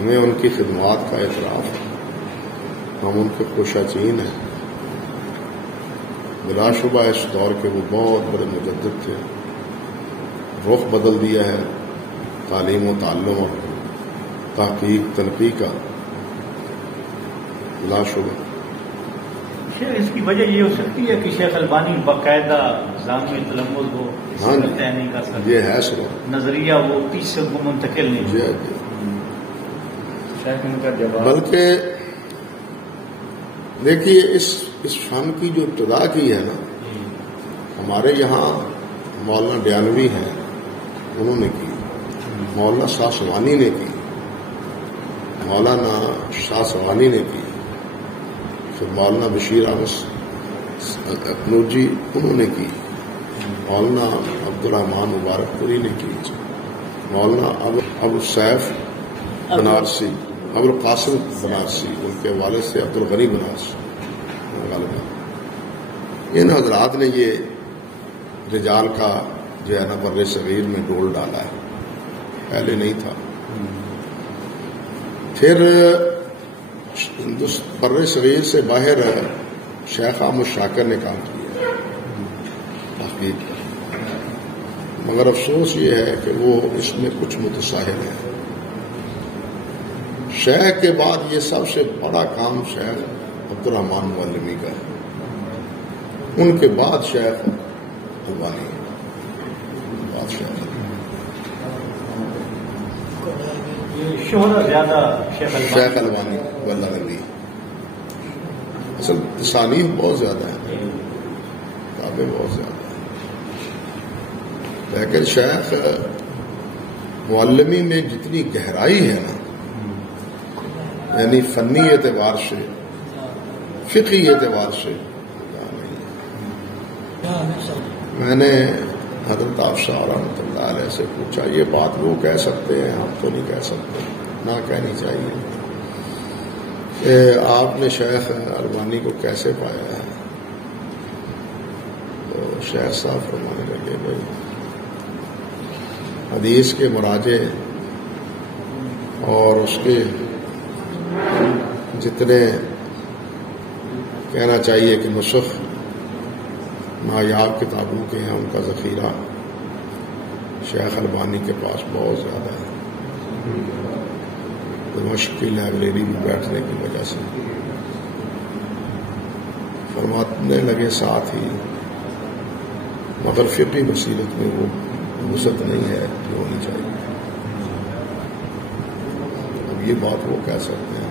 ہمیں ان کی خدمات کا اعتراف ہے، ہم ان کے خوشاچین ہیں۔ بلا شبہ اس دور کے وہ بہت بڑے مجدد تھے، رخ بدل دیا ہے تعلیم و تعلم اور تحقیق تنقیق کا، بلا شبہ۔ شیخ اس کی وجہ یہ ہو سکتی ہے کہ شیخ البانی باقاعدہ نظامی تلمذ کو طے نہیں کر سکتے، یہ ہے سر نظریہ وہ تیسرے کو منتقل نہیں جی شیخ ان کا جواب۔ بلکہ دیکھیے اس فن کی جو ابتدا کی ہے نا، ہمارے یہاں مولانا ڈیالوی ہیں، انہوں نے کی، مولانا شاہ سوانی نے کی، مولانا شاہ سوانی نے کی، پھر مولانا بشیر احمد اکنوجی انہوں نے کی، مولانا عبدالرحمان مبارک پوری نے کی، مولانا ابو سیف بنارسی، ابو القاسم بنارسی، ان کے والد سے عبدالغنی بنارسی غالباً، ان حضرات نے یہ رجال کا جو ہے نا بر صغیر میں ڈول ڈالا ہے، پہلے نہیں تھا۔ پھر بر صغیر سے باہر شیخ احمد شاکر نے کام کیا تحقیق کا، مگر افسوس یہ ہے کہ وہ اس میں کچھ متساہل ہے۔ شیخ کے بعد یہ سب سے بڑا کام شیخ عبدالرحمان معلمی کا ہے، ان کے بعد شیخ البانی، شہرت زیادہ شیخ البانی واللہ نبی، اصل تصانیف بہت زیادہ ہیں، کتابیں بہت زیادہ ہیں، لیکن شیخ معلمی میں جتنی گہرائی ہے نا، یعنی فنی اعتبار سے، فقہی اعتبار سے، میں نے حضرت آفشاہ رحمۃ اللہ علیہ سے پوچھا، یہ بات وہ کہہ سکتے ہیں، ہم تو نہیں کہہ سکتے، نہ کہنی چاہیے، کہ آپ نے شیخ البانی کو کیسے پایا ہے؟ تو شیخ صاحب فرمانے لگے، بھائی حدیث کے مراجع اور اس کے جتنے کہنا چاہیے کہ نسخ نایاب کتابوں کے ہیں، ان کا ذخیرہ شیخ البانی کے پاس بہت زیادہ ہے، دمشق کی لائبریری میں بیٹھنے کی وجہ سے۔ فرمانے لگے ساتھ ہی مگر فقہی بصیرت میں وہ وسعت نہیں ہے جو ہونی چاہیے، اب یہ بات وہ کہہ سکتے ہیں،